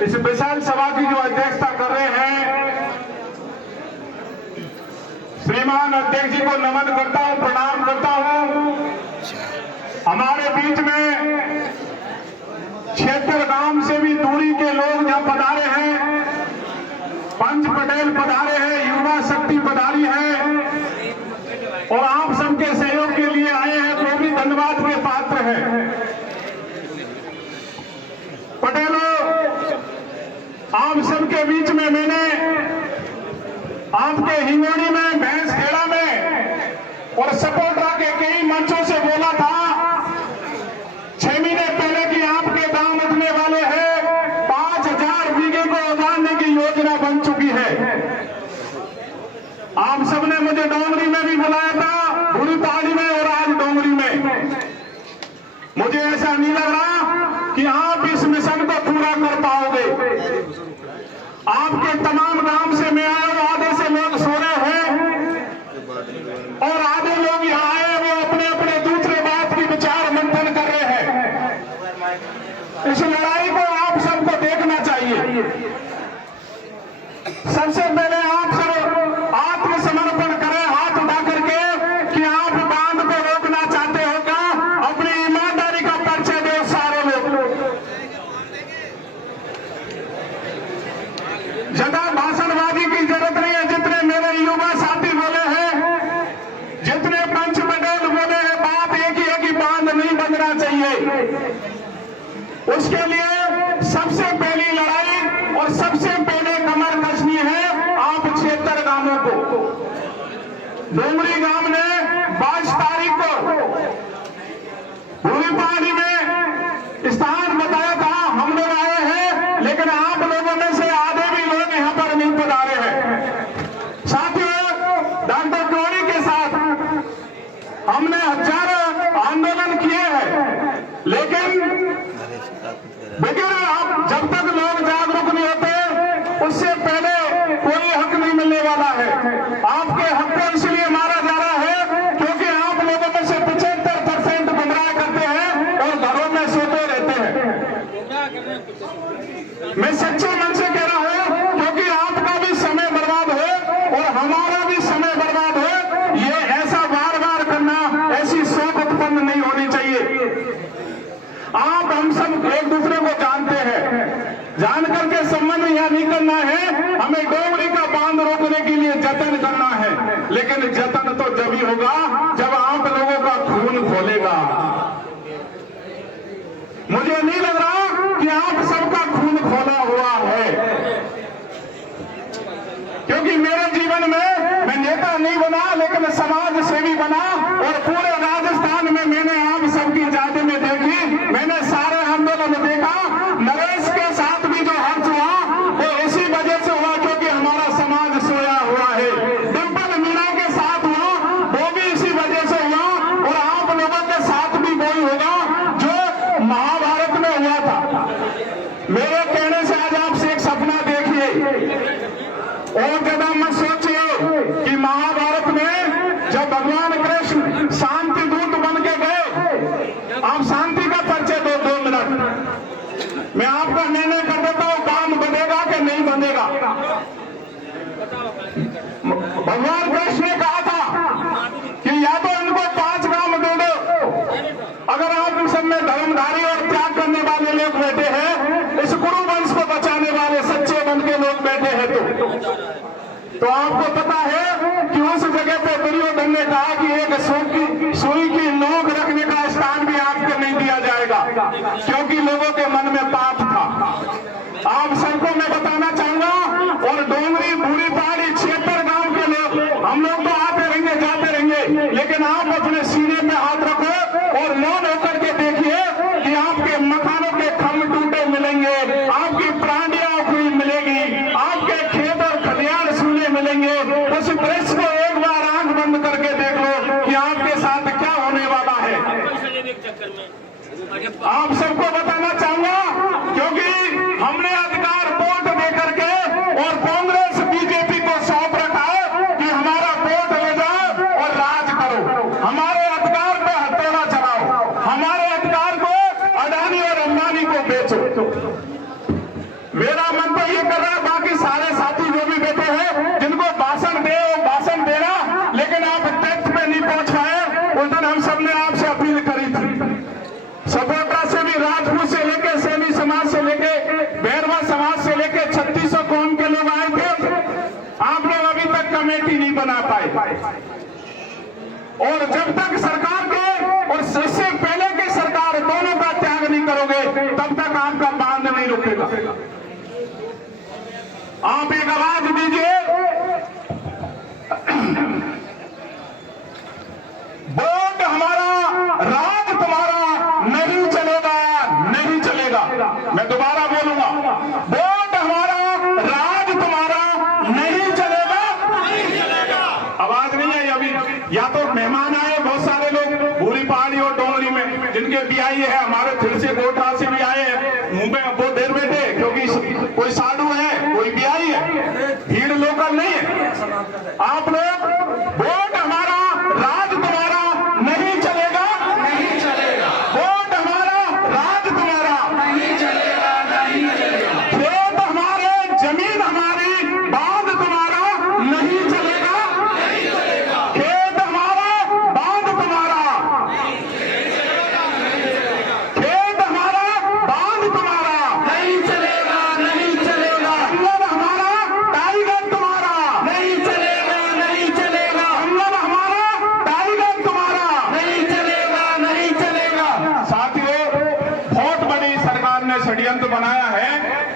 इस विशाल सभा की जो अध्यक्षता कर रहे हैं, श्रीमान अध्यक्ष जी को नमन करता हूं, प्रणाम करता हूं। हमारे बीच में क्षेत्र गांव से भी दूरी के लोग जहां पधारे हैं, पंच पटेल पधारे हैं, युवा शक्ति पधारी है और आप सबके सहयोग के लिए आए हैं, वो भी धन्यवाद के पात्र हैं। पटेलों, आप सबके बीच में मैंने आपके हिंगोनी में, भैंसखेड़ा में और सपोटरा के कई मंचों से बोला था 6 महीने पहले कि आपके दाम उठने वाले हैं, 5000 बीघे को उगाने की योजना बन चुकी है। आप सबने मुझे डोंगरी में भी बुलाया था, बुरी पहाड़ी में और आज डोंगरी में। मुझे ऐसा नहीं लग रहा कि आप इस मिशन को पूरा कर पाओगे। आपके तमाम गांव से मैं आया हूं, आधे से लोग सो रहे हैं और आधे लोग यहाँ आए, वो अपने अपने दूसरे बात की विचार मंथन कर रहे हैं। इस लड़ाई को आप सबको देखना चाहिए। सबसे पहले आप सब आत्मसमर्पण करें, हाथ उठा करके कि आप बांध को रोकना चाहते हो क्या? अपनी ईमानदारी का परिचय दो सारे लोग। ज्यादा भाषणबाजी की जरूरत नहीं है। जितने मेरे युवा साथी बोले हैं, जितने पंच पटेल बोले हैं, बात एक ही है कि बांध नहीं बनना चाहिए। उसके लिए सबसे पहली लड़ाई और सबसे पहले कमर कसनी है आप क्षेत्र गांवों को। डोंगरी गांव ने 22 तारीख को बुरी पहाड़ी में स्थान बताया था, हम लोग आए हैं, लेकिन आप लोगों में से आधे भी लोग यहां पर नहीं पधारे हैं। साथियों, डॉक्टर कौड़ी के साथ हमने हजारों आंदोलन किए हैं, लेकिन आप जब तक लोग जागरूक नहीं होते, उससे पहले कोई हक नहीं मिलने वाला है। आपके हक को इसलिए मारा जा रहा है क्योंकि आप लोगों में से 75% गुमराह करते हैं और घरों में सोते रहते हैं। मैं सच्चे मन से कह रहा हूं, क्योंकि आपका भी समय बर्बाद हो और हमारा भी समय बर्बाद हो। ये ऐसा बार बार करना, ऐसी सोच उत्पन्न नहीं होनी चाहिए। आप हम सब एक दूसरे को जानते हैं, जान करके संबंध यह नहीं करना है। हमें डोंगरी का बांध रोकने के लिए जतन करना है, लेकिन जतन तो जब ही होगा जब आप लोगों का खून खोलेगा। मुझे नहीं लग रहा कि आप सबका खून खोला हुआ है, क्योंकि मेरे जीवन में मैं नेता नहीं बना, लेकिन समाज सेवी बना और पूरे राजस्थान में मैंने आप सबकी जाति में देखी, मैंने सारे आंदोलन देखा। नरेश के साथ भी जो हर्ष हुआ वो इसी वजह से हुआ क्योंकि हमारा समाज सोया हुआ है। डिंपल मीणा के साथ हुआ वो भी इसी वजह से हुआ और आप लोगों के साथ भी वही होगा जो महाभारत में हुआ था। मेरे कहने से आज आपसे एक सपना देखिए और ज्यादा मत सोचिए कि महाभारत में जब भगवान कृष्ण शांति दूत बन के गए, आप शांति का परिचय दो 2 मिनट, मैं आपका निर्णय कर देता हूं, काम बनेगा कि नहीं बनेगा। भगवान कृष्ण ने कहा था कि या तो इनको 5 काम दे दो, अगर आप इन सब में धर्मधारी और त्याग करने वाले लोग बैठे हैं, इस कुरु वंश को बचाने वाले सच्चे मन के लोग बैठे हैं, तो आपको पता है कि उस जगह पे दुर्योधन ने कहा कि एक सुई की नोक रखने का स्थान भी आपको नहीं दिया जाएगा, क्योंकि लोगों के मन में पाप था। आप सबको मैं बताना चाहूंगा, और डोंगरी बुरी पहाड़ी क्षेत्र गांव के लोग, हम लोग तो आते रहेंगे जाते रहेंगे, लेकिन आप अपने सीने पे हाथ रखो और मौन होकर के देखिए कि आपके मकानों के खम्भ टूटे मिलेंगे, आपकी प्राणियां उखड़ी मिलेगी, आपके खेत और खलियान सुनने मिलेंगे। उस दृश्य को एक बार आंख बंद करके देख लो कि आपके साथ क्या होने वाला है। आप सबको बताना चाहूंगा, क्योंकि हमने अधिकार वोट दे करके और कांग्रेस बीजेपी को सौंप रखा है कि हमारा वोट ले जाओ और राज करो, हमारे अधिकार पे हथौड़ा चलाओ, हमारे अधिकार को अडानी और अंबानी को बेचो। वे कर रहा है, बाकी सारे साथी जो भी बैठे हैं जिनको भाषण दे वो भाषण देना, लेकिन आप तथ्य पे नहीं पहुंच पाए। उस दिन हम सबने आपसे अपील करी थी, सपोटा से भी, राजपूत से लेके, सैनी समाज से लेके, बैरवा समाज से लेके 3600 कौम के लोग आए थे। आप लोग अभी तक कमेटी नहीं बना पाए, और जब तक सरकार के और इससे पहले की सरकार दोनों का त्याग नहीं करोगे तब तक आपका बांध नहीं रुकेगा। आप एक आवाज दीजिए, वोट हमारा, राज तुम्हारा नहीं चलेगा, नहीं चलेगा। मैं दोबारा बोलूंगा, वोट हमारा, राज तुम्हारा नहीं चलेगा, नहीं चलेगा। आवाज नहीं आई अभी? या तो मेहमान आए बहुत सारे लोग भूरी पहाड़ी और डोंगरी में, जिनके बियाई है, हमारे थिर से गोठा से भी आए हैं, मुंह में बहुत देर बैठे, क्योंकि कोई साधु है, कोई बियाई है, भीड़ लोकल नहीं है। आप लोग, वोट हमारा, राज तुम्हारा नहीं चलेगा, नहीं चलेगा। वोट हमारा, राज तुम्हारा नहीं चलेगा, नहीं चलेगा। खेत हमारे, जमीन हमारी, बांध तुम्हारा नहीं चलेगा, नहीं चलेगा। खेत हमारा, बांध तुम्हारा, खेत हमारा, बांध तुम्हारा नहीं चलेगा, नहीं चलेगा। अम्लब हमारा, टाइगर तुम्हारा नहीं चलेगा, नहीं चलेगा। अम्लब हमारा, टाइगर तुम्हारा नहीं चलेगा, नहीं चलेगा। साथियों, बहुत बड़ी सरकार ने षड्यंत्र बनाया है।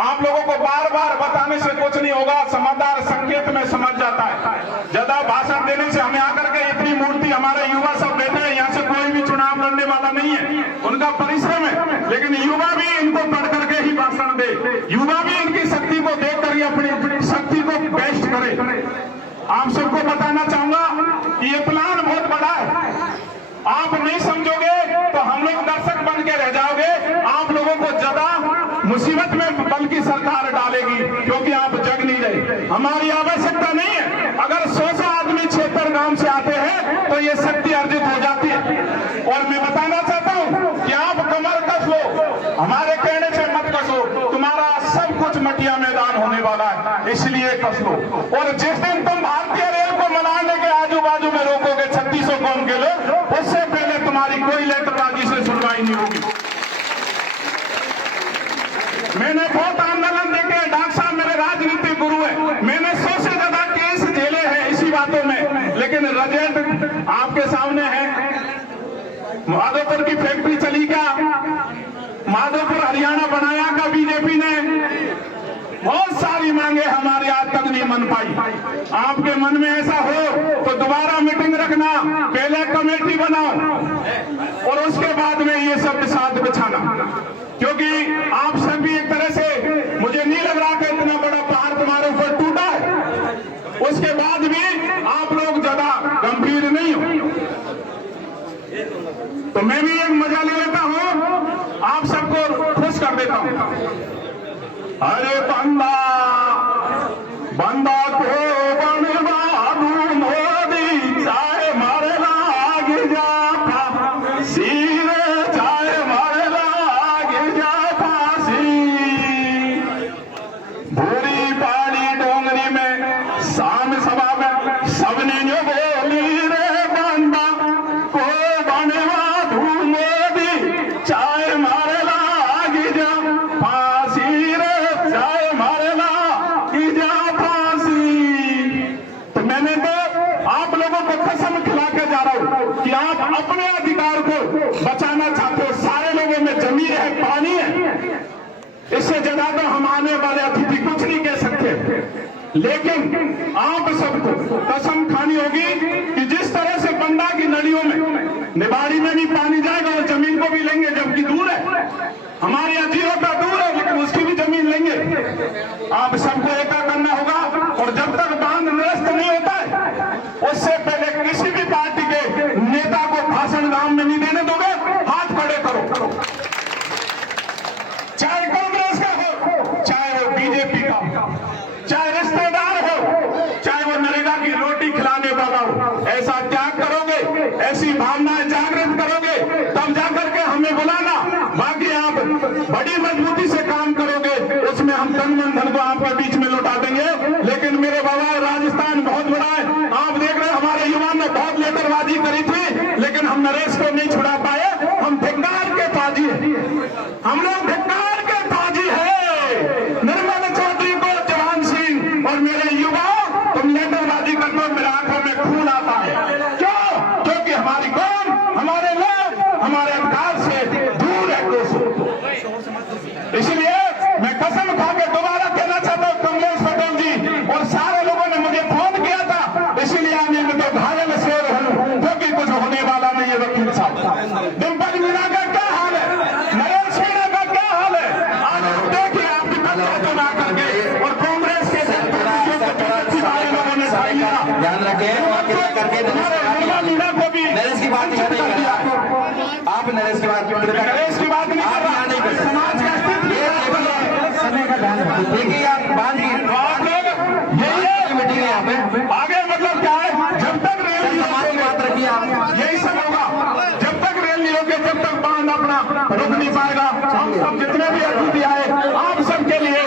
आप लोगों को बार बार बताने से कुछ नहीं होगा, समझदार संकेत में समझ जाता है। ज्यादा भाषण देने से हमें आकर के इतनी मूर्ति, हमारे युवा सब बैठे हैं, यहाँ से कोई भी चुनाव लड़ने वाला नहीं है, उनका परिश्रम है, लेकिन युवा भी इनको पढ़ करके ही भाषण दे, युवा भी इनकी शक्ति को देख कर ही अपनी शक्ति को बेस्ट करे। आप सबको बताना चाहूंगा कि ये प्लान बहुत बड़ा है। आप नहीं समझोगे तो हम लोग दर्शक बन के रह जाओगे। आप लोगों को ज्यादा मुसीबत में बल्कि सरकार डालेगी, क्योंकि आप जग नहीं रहे। हमारी आवश्यकता नहीं है। अगर 100 आदमी 76 गांव से आते हैं तो ये शक्ति अर्जित हो जाती है। और मैं बताना चाहता हूं कि आप कमर कस लो, हमारे कहने से मत कसो, तुम्हारा सब कुछ मटिया मैदान होने वाला है, इसलिए कस लो। और जिस दिन तुम भारतीय रेल को मनाने के आजू बाजू में रोकोगे 3600 कौम के लोग, उससे पहले तुम्हारी कोई लेटरबाजी से सुनवाई नहीं होगी। मैंने बहुत आंदोलन देखे, डॉक्टर साहब मेरे राजनीतिक गुरु है, मैंने 100 से ज्यादा केस झेले हैं इसी बातों में, लेकिन रिजल्ट आपके सामने है। माधोपुर की फैक्ट्री चली क्या? माधोपुर हरियाणा बनाया का बीजेपी ने? बहुत सारी मांगे हमारी आज तक नहीं मन पाई। आपके मन में ऐसा हो तो दोबारा मीटिंग रखना, पहले कमेटी बनाओ और उसके बाद में ये सब साथ बिछाना, क्योंकि आप सब भी एक तरह से, मुझे नहीं लग रहा कि इतना बड़ा पहाड़ तुम्हारे ऊपर टूटा है, उसके बाद भी आप लोग ज्यादा गंभीर नहीं हो। तो मैं भी एक मजा ले लेता हूं, आप सबको खुश कर देता हूं। अरे बंदा बंदा को बनवादू मोदी, चाहे मारे लाग जा सीरे, चाहे मारे लाग जा फांसी। भूरी पहाड़ी डोंगरी में शाम सभा में सबने जो बोली, रे बंदा को बनवादू मोदी, चाहे मारे लाग जा फांसी, रे चाहे मारे लाग जा फांसी। तो मैंने तो आप लोगों को कसम खिला के जा रहा हूं कि आप अपने अधिकार को बचाना चाहते हो। सारे लोगों में जमीन है, पानी है, इससे ज्यादा तो हम आने वाले अतिथि कुछ नहीं कह सकते। लेकिन आप सबको कसम खानी होगी कि जिस तरह से बंदा की नदियों में, निबाड़ी में भी पानी जाएगा और जमीन को भी लेंगे, जबकि दूर है, हमारे यहाँ 0 का दूर है, लेकिन उसकी भी जमीन लेंगे। आप सबको ऐसा करना होगा। और जब तक बांध निरस्त नहीं होता है, उससे पहले किसी भी पार्टी के नेता को भाषण गांव में नहीं देने दोगे, हाथ खड़े करो। चाहे कांग्रेस का हो, चाहे वो बीजेपी का हो, चाहे रिश्तेदार हो, चाहे वो नरेगा की रोटी खिलाने वाला हो, ऐसा त्याग करोगे, ऐसी भावनाएं जागृत करोगे, तब जाकर के हमें बुलाना। बाकी आप बड़ी मजबूती से काम करोगे, उसमें हम तन मन धन को आपका भी इसलिए मैं कसम खा के दोबारा कहना चाहता हूँ, कमलेश पटेल जी और सारे लोगों ने मुझे फोन किया था, इसीलिए आज मैं तो घायल शेर हूँ, क्योंकि कुछ होने वाला नहीं है वकील साहब। डिम्पल मीणा का क्या हाल है, नरेश मीणा का क्या हाल है, आज देखिए आपकी चुना करके और कांग्रेस के लोगों ने ध्यान रखें मीणा को भी नरेश की बात नहीं कर रहे आप, नरेश की बात नरेश की बात नहीं कर रहा, समाज का समय का ध्यान रखें। देखिए आप बात मीटिंग है यहाँ पे, आगे मतलब क्या है, जब तक रेल समाज की बात रखिए आप, यही सब होगा, जब तक रेल नहीं होगी जब तक बांध अपना रुक नहीं पाएगा। हम सब जितने भी अतिथि आए आप सबके लिए